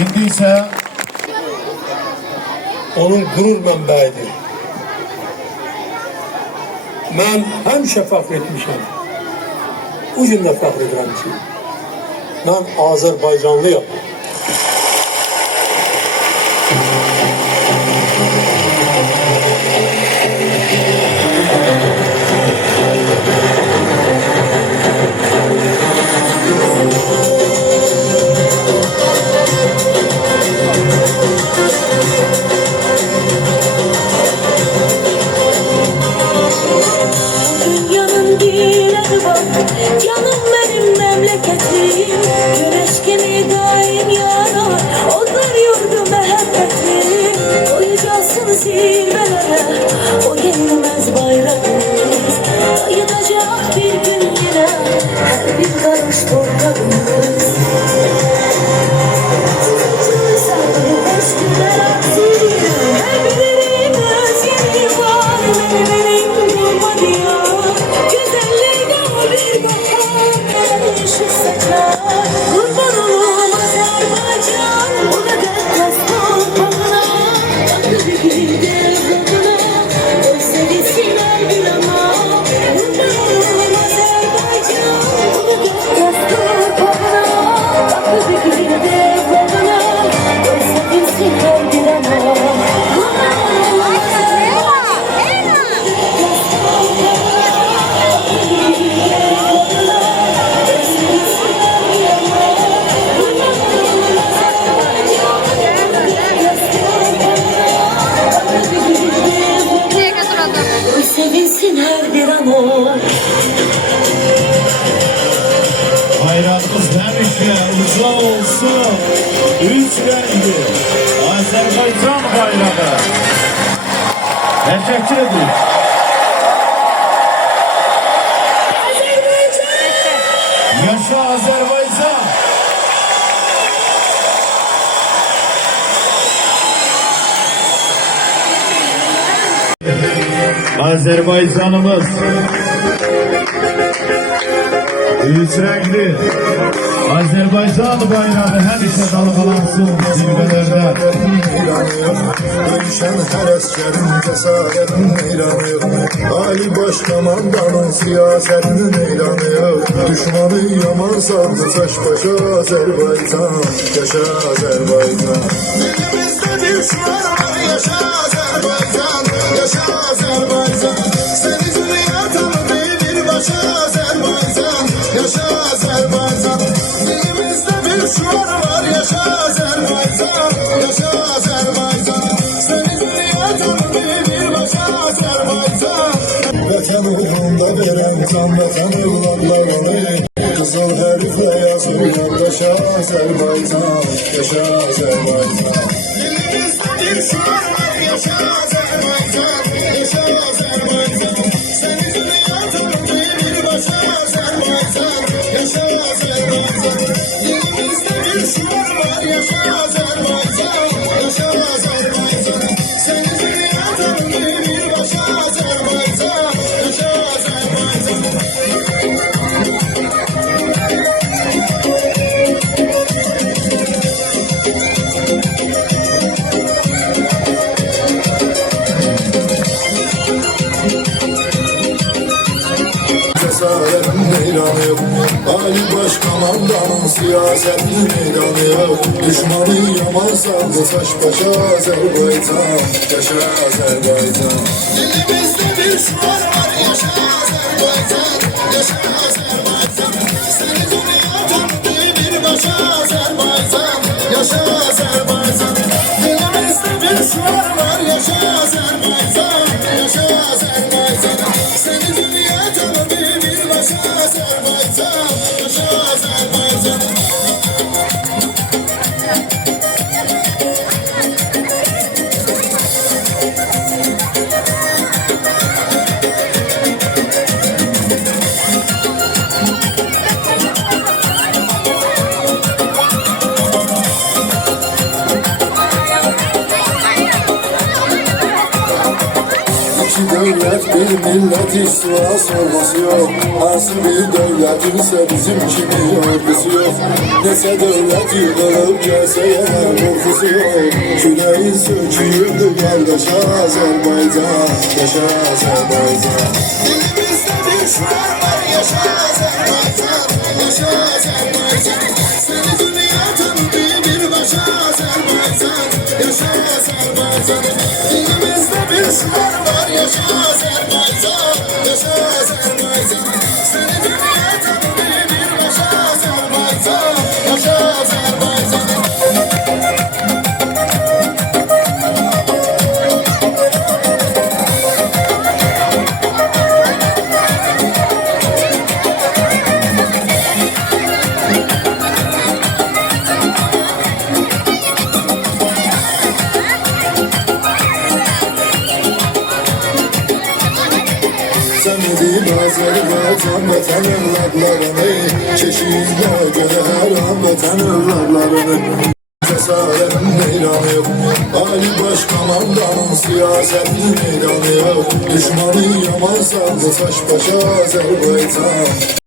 İndi ise onun gurur mənbəyidir. Mən həmişə fəxr etmişəm. Bu gün də fəxr edirəm ki, mən Azərbaycanlıyam. Canım benim memleketim, güneş gibi daim yanar, onlar yurdu mehabbetim. Koyacaksın zirvelere, o yenilmez bayrağımız. Dayanacak bir gün yine, her bir karış toprağımız. Sen benim eşkimden aksın, her birinin öz yeri var, benim durma diyar. Güzelliğine bir bakar, ışık saçar. Kurban olum Azerbaycan, ona dönmez toprağına. Tatlı bir gülde tadına, özlemişsinler bir ama. Kurban olum Azerbaycan, ona dönmez toprağına. Tatlı bir gülde tadına, özlemişsinler bir ama. Sevinsin her bir an o. Bayrağımız həmişə uca olsun, üç rəngli Azərbaycan bayrağı. Təşəkkür edirik. Yaşa Azərbaycan. Azerbaycanımız üç renkli Azerbaycan bayrağı həmişə dalğalansın zirvelərdə. Döyüşən hər əskərin cəsarətinin eyranıyıq. Ali baş komandanın siyasətinin eyranıyıq. Düşmanı yaman saldı baş başa Azərbaycan. Yaşa Azərbaycan. Dilimizdə düşman var, yaşa Azərbaycan. Yaşa Azərbaycan. Seni dünya tanıdı birbaşa Azərbaycan. Yaşa Azərbaycan. Dilimizdə düşman var, yaşa Azərbaycan. Yaşa Azərbaycan. Seni dünya tanıdı birbaşa Azərbaycan. Vətən uğrunda verən can vətən evladlarını, qızıl hərflə yazılır yaşa Azərbaycan. Yaşa Azərbaycan. Dilimizdə düşman var, yaşa Azərbaycan. Yaşa Azərbaycan. Seni dünya tanıdı birbaşa Azərbaycan. Yaşa Azərbaycan. Dilimizdə düşman var, yaşa Azərbaycan. Yaşa Azərbaycan. Seni dünya tanıdı birbaşa Azərbaycan. Yaşa Azərbaycan. Cesaretin eyranı yok. Ali baş komandanın siyasetinin eyranı yok. Düşmanı yaman saldı taş başa Azerbaycan. Yaşa Azerbaycan. Dilimizde düşman var, yaşa Azerbaycan. Yaşa Azerbaycan. Seni dünya tanıdı birbaşa Azerbaycan. Yaşa Azerbaycan. Dilimizde düşman var, yaşa Azerbaycan. Yaşa Azerbaycan. Seni dünya tanıdı birbaşa Azerbaycan. Yaşa Azerbaycan. devlet, bir millet istivas olması yok. Hansı bir devletin ise bizim kimi ordusu yok. Nese devlet yıkılıp gelse yine korkusu yok. Küreği söküldü kardeş Azerbaycan, yaşa Azerbaycan. Dilimizde bir şuar var, yaşa Azerbaycan, yaşa Azerbaycan. Seni dünya tanıdı bir başa Azerbaycan, yaşa Azerbaycan. Dilimizde bir şuar var, yaşa Azerbaycan, yaşa Azerbaycan. Seni dünya tanıdı bir başa Azerbaycan, yaşa Azerbaycan. Sen edip Azerbaycan vatan evlatlarını, çeşitler göre her an vatan evlatlarını. Cesaretin meydanı yok, Ali Başkomandanın siyaseti meydanı yok. Düşmanı yaman saldı taş başa Azerbaycan.